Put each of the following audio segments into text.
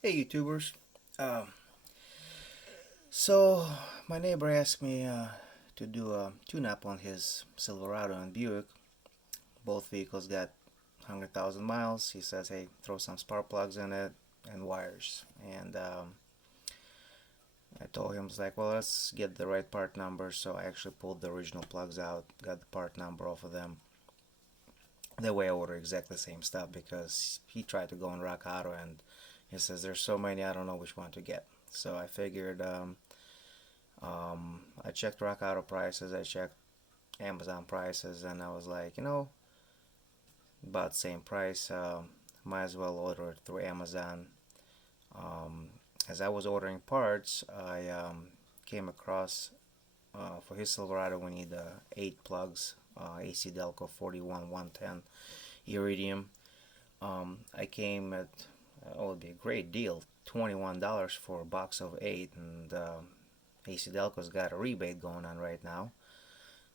Hey YouTubers. Um, so my neighbor asked me to do a tune-up on his Silverado and Buick. Both vehicles got 100,000 miles. He says, hey, throw some spark plugs in it and wires. And I told him, I was like, well, let's get the right part number. So I actually pulled the original plugs out, got the part number off of them. That way I order exactly the same stuff because he tried to go on Rock Auto and he says, there's so many, I don't know which one to get. So I figured I checked Rock Auto prices, I checked Amazon prices, and I was like, about the same price. Might as well order it through Amazon. Um, as I was ordering parts, I came across for his Silverado we need 8 plugs, AC Delco 41 110 Iridium. I came at it would be a great deal, $21 for a box of 8, and AC Delco's got a rebate going on right now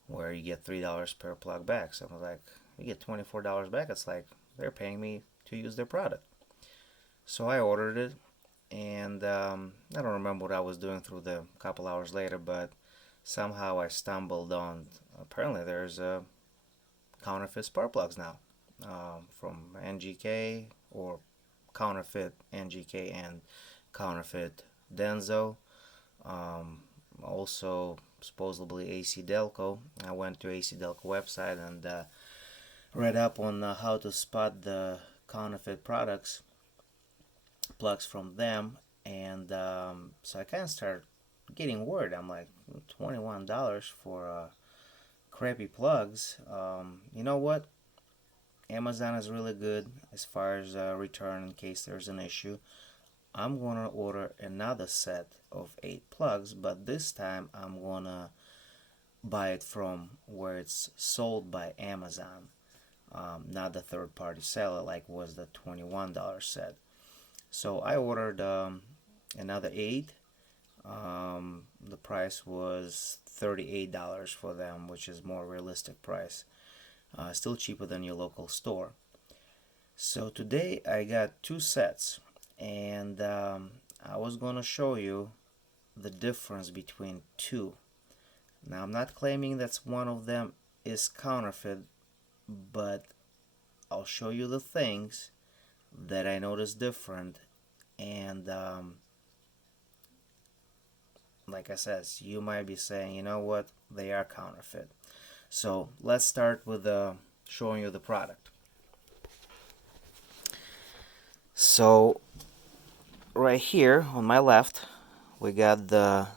where you get $3 per plug back. So I was like, you get $24 back. It's like they're paying me to use their product. So I ordered it, and I don't remember what I was doing through the couple hours later, but somehow I stumbled on. Apparently, there's counterfeit spark plugs now from NGK or counterfeit NGK and counterfeit Denso. Um, Also, supposedly AC Delco. I went to AC Delco website and read up on how to spot the counterfeit products, plugs from them, and so I kind of started getting worried. I'm like, $21 for crappy plugs. You know what? Amazon is really good as far as return in case there's an issue. I'm gonna order another set of 8 plugs, but this time I'm gonna buy it from where it's sold by Amazon, not the third party seller like was the $21 set. So I ordered another 8. The price was $38 for them, which is more realistic price. Still cheaper than your local store. So today I got 2 sets, and I was gonna show you the difference between two. Now I'm not claiming that one of them is counterfeit, but I'll show you the things that I noticed different, and like I said, you might be saying, you know what, they are counterfeit. So let's start with showing you the product. So right here on my left, we got the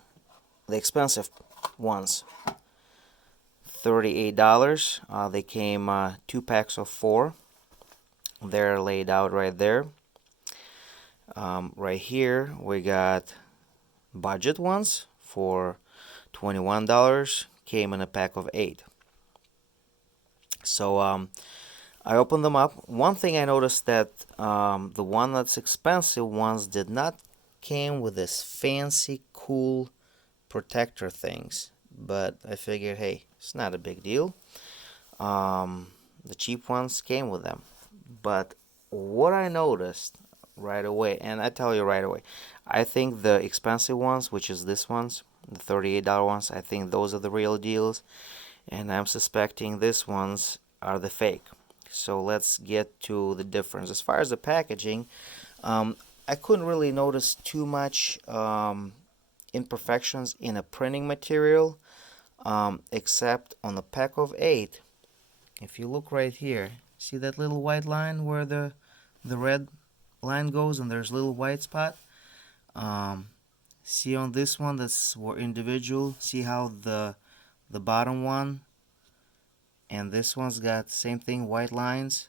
expensive ones, $38. They came 2 packs of 4. They're laid out right there. Right here we got budget ones for $21. Came in a pack of 8. So I opened them up. One thing I noticed that the one that's expensive ones did not came with this fancy cool protector things, but I figured, hey, it's not a big deal. The cheap ones came with them, but what I noticed right away, and I tell you right away, I think the expensive ones, which is this ones, the $38 ones, I think those are the real deals, and I'm suspecting these ones are the fake. So let's get to the difference. As far as the packaging, I couldn't really notice too much imperfections in a printing material, except on the pack of 8. If you look right here, see that little white line where the red line goes and there's a little white spot? Um, See on this one that's more individual, see how the bottom one and this one's got same thing, white lines.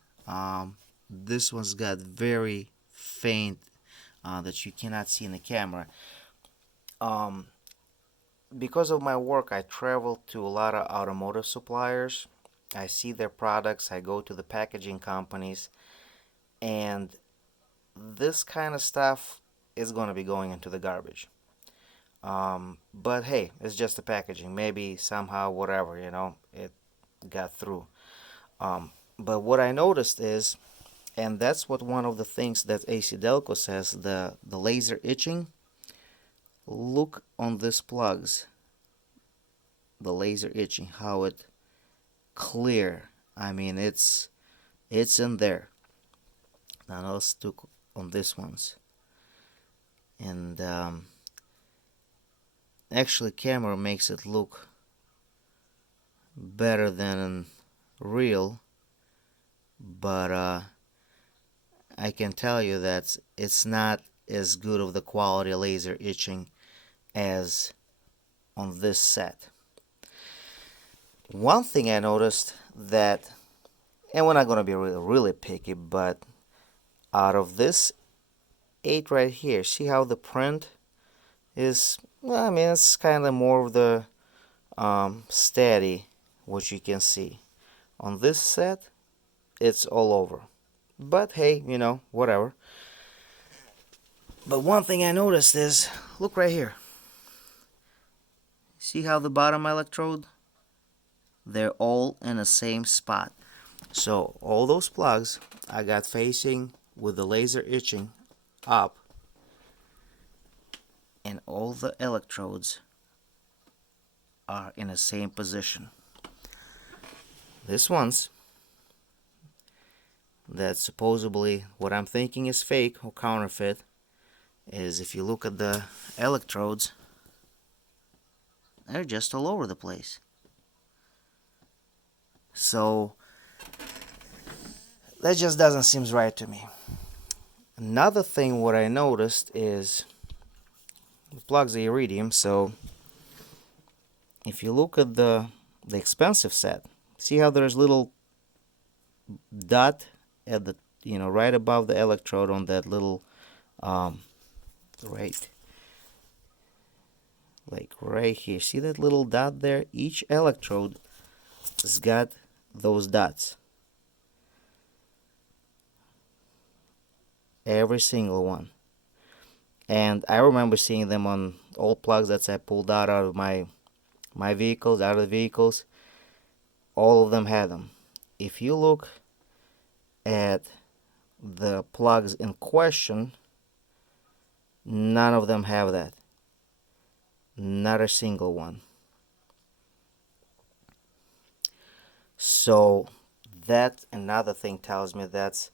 This one's got very faint that you cannot see in the camera. Um, because of my work, I travel to a lot of automotive suppliers. I see their products. I go to the packaging companies, and this kind of stuff is going to be going into the garbage. But hey, it's just the packaging. Maybe somehow, whatever, it got through. But what I noticed is And that's what one of the things that AC Delco says, the laser itching. Look on these plugs, the laser itching, how it clear. I mean, it's in there. Now let's look on these ones. And actually camera makes it look better than real, but I can tell you that it's not as good of the quality laser itching as on this set. One thing I noticed that, and we're not going to be really picky, but out of this 8 right here, see how the print is, well, I mean, it's kind of more of the steady, what you can see. On this set, it's all over. But hey, you know, whatever. But one thing I noticed is, look right here. See how the bottom electrode? They're all in the same spot. So all those plugs I got facing with the laser itching up, and all the electrodes are in the same position. This one's that supposedly what I'm thinking is fake or counterfeit is, if you look at the electrodes, they're just all over the place. So that just doesn't seem right to me. Another thing what I noticed is the plugs are iridium, so if you look at the expensive set, see how there's little dot at the, you know, right above the electrode on that little right, like right here, see that little dot there? Each electrode has got those dots, every single one. And I remember seeing them on old plugs that I pulled out of my vehicles, out of the vehicles. All of them had them. If you look at the plugs in question, none of them have that. Not a single one. So that another thing tells me that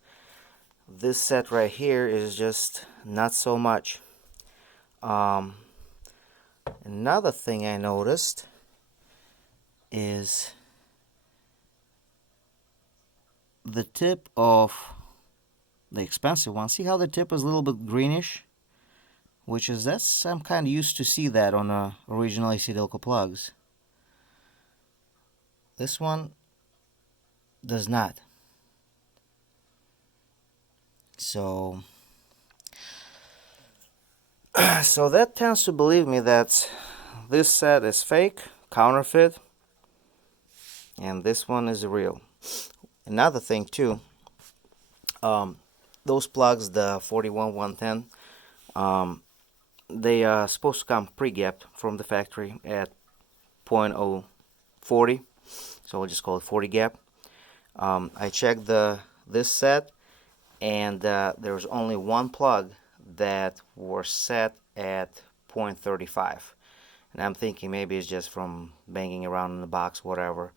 this set right here is just not so much. Another thing I noticed is the tip of the expensive one. See how the tip is a little bit greenish? Which is, that's, I'm kind of used to see that on original AC Delco plugs. This one does not. So so that tends to believe me that this set is fake, counterfeit, and this one is real. Another thing too, those plugs, the 41-110, they are supposed to come pre-gapped from the factory at 0.040, so we'll just call it 40 gap. I checked this set, and there's only one plug that was set at 0.35, and I'm thinking maybe it's just from banging around in the box, whatever.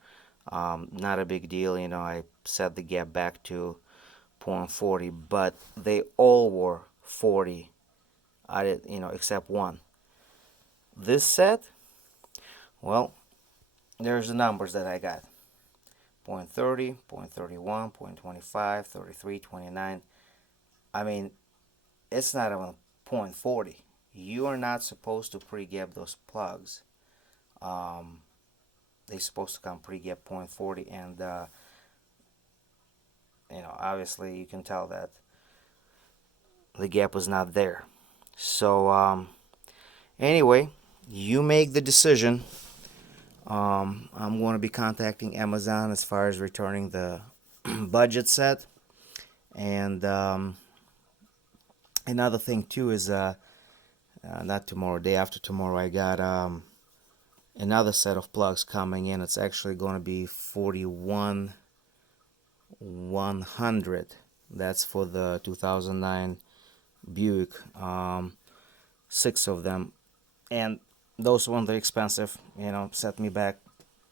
Not a big deal, you know. I set the gap back to 0.40, but they all were 40, you know, except one. This set, well, there's the numbers that I got: 0.30, 0.31, 0.25, 33, 29. I mean, it's not even 0.40. You are not supposed to pre-gap those plugs. They're supposed to come pre-gap 0.40, and you know, obviously you can tell that the gap was not there. So anyway, you make the decision. I'm going to be contacting Amazon as far as returning the budget set. And another thing too is not tomorrow, day after tomorrow, I got another set of plugs coming in. It's actually going to be 41-100. That's for the 2009 Buick. 6 of them, and those ones are expensive. Set me back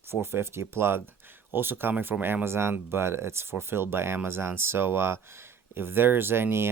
450 plug. Also coming from Amazon, but it's fulfilled by Amazon. So if there's any